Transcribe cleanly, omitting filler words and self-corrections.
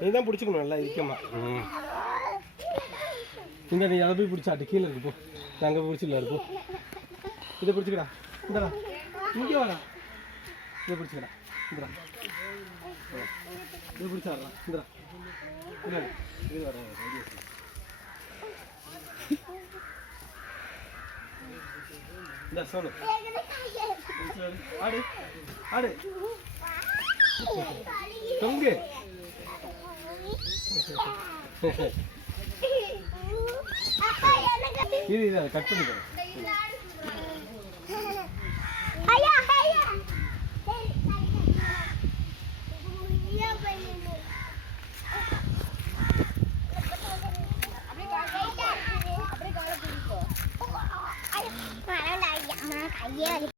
நீ தான் பிடிச்சிக்கணும் நல்லா இருக்கமா. இங்கே நீ அதை போய் பிடிச்சாட்டு கீழே இருக்கு போ. நாங்கள் பிடிச்சிடல இருப்போம். இதை பிடிச்சிக்கடா. இந்தடா இங்கே வாடா. இதை பிடிச்சிக்கடா. இந்தடா இதை பிடிச்சாடா. இந்தடா இல்லை இது வர இந்த சொல்லு ஆடு ஆடு தொங்கு. இது இதை கட் பண்ணிக்கிறேன்.